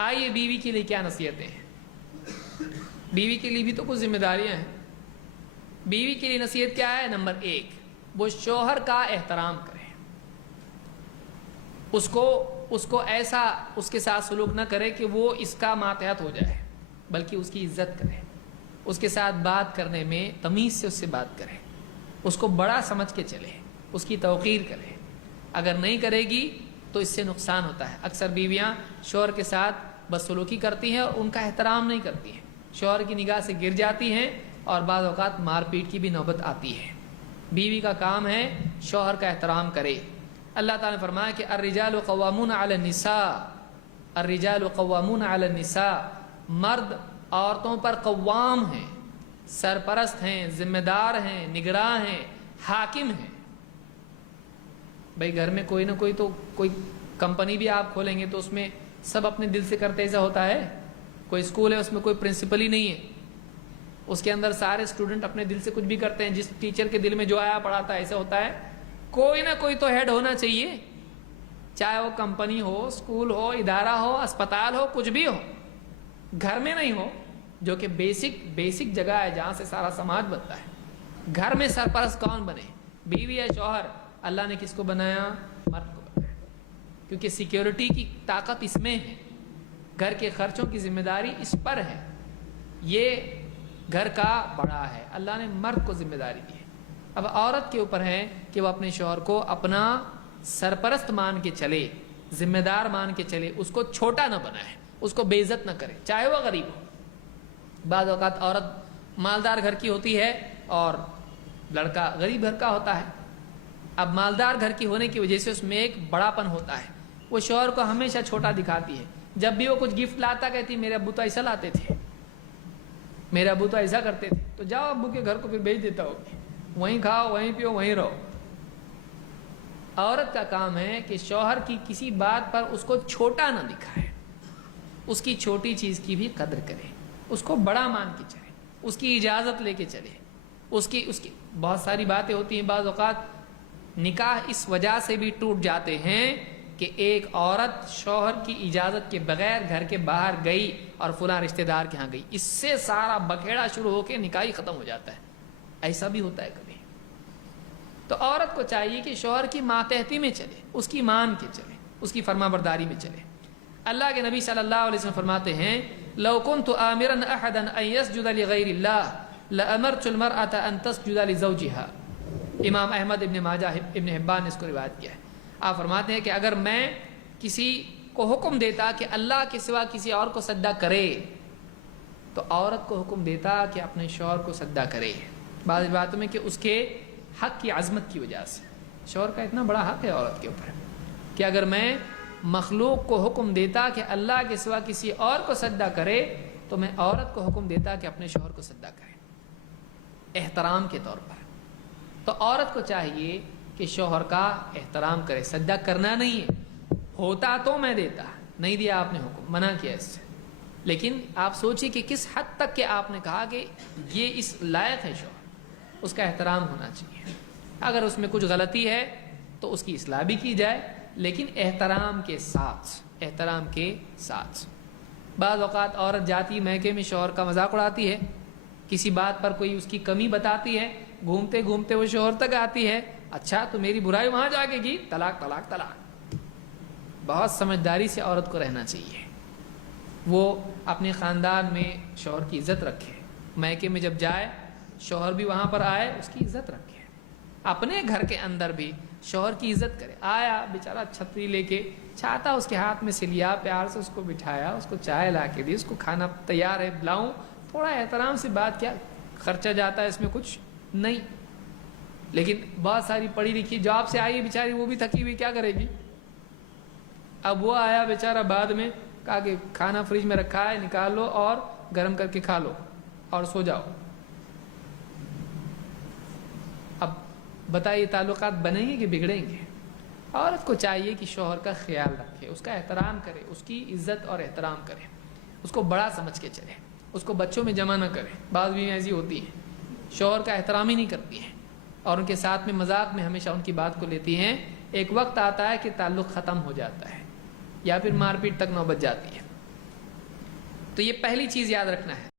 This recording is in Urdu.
آئیے بیوی کے لیے کیا نصیحتیں ہیں؟ بیوی کے لیے بھی تو کچھ ذمہ داریاں ہیں۔ بیوی کے لیے نصیحت کیا ہے؟ نمبر 1، وہ شوہر کا احترام کرے، اس کو ایسا اس کے ساتھ سلوک نہ کرے کہ وہ اس کا ماتحت ہو جائے، بلکہ اس کی عزت کرے، اس کے ساتھ بات کرنے میں تمیز سے اس سے بات کرے، اس کو بڑا سمجھ کے چلے، اس کی توقیر کرے۔ اگر نہیں کرے گی تو اس سے نقصان ہوتا ہے۔ اکثر بیویاں شوہر کے ساتھ بدسلوکی کرتی ہیں اور ان کا احترام نہیں کرتی ہیں، شوہر کی نگاہ سے گر جاتی ہیں اور بعض اوقات مار پیٹ کی بھی نوبت آتی ہے۔ بیوی کا کام ہے شوہر کا احترام کرے۔ اللہ تعالیٰ نے فرمایا کہ الرجال قوامون علی النساء، الرجال قوامون علی النساء، مرد عورتوں پر قوام ہیں، سرپرست ہیں، ذمہ دار ہیں، نگراں ہیں، حاکم ہیں۔ بھئی گھر میں کوئی نہ کوئی تو کوئی کمپنی بھی آپ کھولیں گے تو اس میں سب اپنے دل سے کرتے ایسا ہوتا ہے؟ کوئی اسکول ہے اس میں کوئی پرنسپل ہی نہیں ہے، اس کے اندر سارے اسٹوڈنٹ اپنے دل سے کچھ بھی کرتے ہیں، جس ٹیچر کے دل میں جو آیا پڑھاتا ہے، ایسا ہوتا ہے؟ کوئی نہ کوئی تو ہیڈ ہونا چاہیے، چاہے وہ کمپنی ہو، اسکول ہو، ادارہ ہو، اسپتال ہو، کچھ بھی ہو۔ گھر میں نہیں ہو جو کہ بیسک جگہ ہے جہاں سے سارا سماج بنتا ہے۔ گھر میں سرپرست کون بنے؟ بیوی یا شوہر؟ اللہ نے کس کو بنایا؟ مرد کو بنایا، کیونکہ سیکیورٹی کی طاقت اس میں ہے، گھر کے خرچوں کی ذمہ داری اس پر ہے، یہ گھر کا بڑا ہے، اللہ نے مرد کو ذمہ داری دی ہے۔ اب عورت کے اوپر ہے کہ وہ اپنے شوہر کو اپنا سرپرست مان کے چلے، ذمہ دار مان کے چلے، اس کو چھوٹا نہ بنائے، اس کو بے عزت نہ کرے، چاہے وہ غریب ہو۔ بعض اوقات عورت مالدار گھر کی ہوتی ہے اور لڑکا غریب گھر کا ہوتا ہے۔ اب مالدار گھر کی ہونے کی وجہ سے اس میں ایک بڑا پن ہوتا ہے، وہ شوہر کو ہمیشہ چھوٹا دکھاتی ہے۔ جب بھی وہ کچھ گفٹ لاتا کہتی میرے ابو تو ایسا لاتے تھے، میرے ابو تو ایسا کرتے تھے، تو جاؤ ابو کے گھر کو پھر بھیج دیتا ہوگی، وہیں کھاؤ، وہیں پیو، وہیں رہو۔ عورت کا کام ہے کہ شوہر کی کسی بات پر اس کو چھوٹا نہ دکھائے، اس کی چھوٹی چیز کی بھی قدر کرے، اس کو بڑا مان کے چلے، اس کی اجازت لے کے چلے۔ اس کی بہت ساری باتیں ہوتی ہیں، بعض اوقات نکاح اس وجہ سے بھی ٹوٹ جاتے ہیں کہ ایک عورت شوہر کی اجازت کے بغیر گھر کے باہر گئی اور فلاں رشتہ دار کے ہاں گئی، اس سے سارا بکھیڑا شروع ہو کے نکاح ہی ختم ہو جاتا ہے۔ ایسا بھی ہوتا ہے کبھی۔ تو عورت کو چاہیے کہ شوہر کی ماتحتی میں چلے، اس کی مان کے چلے، اس کی فرما برداری میں چلے۔ اللہ کے نبی صلی اللہ علیہ وسلم فرماتے ہیں لو كنت آمرا احدا ان يسجد لغیر اللہ لامرت المرأة ان تسجد لزوجها۔ امام احمد، ابن ماجہ، ابن حبان نے اس کو روایت کیا ہے۔ آپ فرماتے ہیں کہ اگر میں کسی کو حکم دیتا کہ اللہ کے سوا کسی اور کو سجدہ کرے تو عورت کو حکم دیتا کہ اپنے شوہر کو سجدہ کرے۔ بعض باتوں میں کہ اس کے حق کی عظمت کی وجہ سے، شوہر کا اتنا بڑا حق ہے عورت کے اوپر کہ اگر میں مخلوق کو حکم دیتا کہ اللہ کے سوا کسی اور کو سجدہ کرے تو میں عورت کو حکم دیتا کہ اپنے شوہر کو سجدہ کرے، احترام کے طور پر۔ تو عورت کو چاہیے کہ شوہر کا احترام کرے، سجدہ کرنا نہیں ہے، ہوتا تو میں دیتا، نہیں دیا آپ نے حکم، منع کیا اس سے، لیکن آپ سوچیے کہ کس حد تک کہ آپ نے کہا کہ یہ اس لائق ہے شوہر، اس کا احترام ہونا چاہیے۔ اگر اس میں کچھ غلطی ہے تو اس کی اصلاح بھی کی جائے، لیکن احترام کے ساتھ، احترام کے ساتھ۔ بعض اوقات عورت جاتی میکے میں شوہر کا مذاق اڑاتی ہے، کسی بات پر کوئی اس کی کمی بتاتی ہے، گھومتے گھومتے وہ شوہر تک آتی ہے، اچھا تو میری برائی وہاں جا کے کی، طلاق طلاق طلاق۔ بہت سمجھداری سے عورت کو رہنا چاہیے، وہ اپنے خاندان میں شوہر کی عزت رکھے، میکے میں جب جائے شوہر بھی وہاں پر آئے اس کی عزت رکھے، اپنے گھر کے اندر بھی شوہر کی عزت کرے۔ آیا بیچارہ چھتری لے کے، چھاتا اس کے ہاتھ میں سے لیا، پیار سے اس کو بٹھایا، اس کو چائے لا کے دی، اس کو کھانا تیار ہے لاؤں، تھوڑا احترام سے بات کیا، خرچہ جاتا ہے اس میں کچھ نہیں۔ لیکن بہت ساری پڑھی لکھی جاب سے آئی بیچاری، وہ بھی تھکی ہوئی، کیا کرے گی؟ اب وہ آیا بیچارہ بعد میں، کہا کہ کھانا فریج میں رکھا ہے نکال لو اور گرم کر کے کھا لو اور سو جاؤ۔ اب بتائیے تعلقات بنیں گے کہ بگڑیں گے؟ عورت کو چاہیے کہ شوہر کا خیال رکھے، اس کا احترام کرے، اس کی عزت اور احترام کرے، اس کو بڑا سمجھ کے چلے، اس کو بچوں میں جمع نہ کرے۔ بعض بھی ایسی ہوتی ہیں شوہر کا احترام ہی نہیں کرتی ہیں اور ان کے ساتھ میں مذاق میں ہمیشہ ان کی بات کو لیتی ہیں، ایک وقت آتا ہے کہ تعلق ختم ہو جاتا ہے یا پھر مار پیٹ تک نوبت جاتی ہے۔ تو یہ پہلی چیز یاد رکھنا ہے.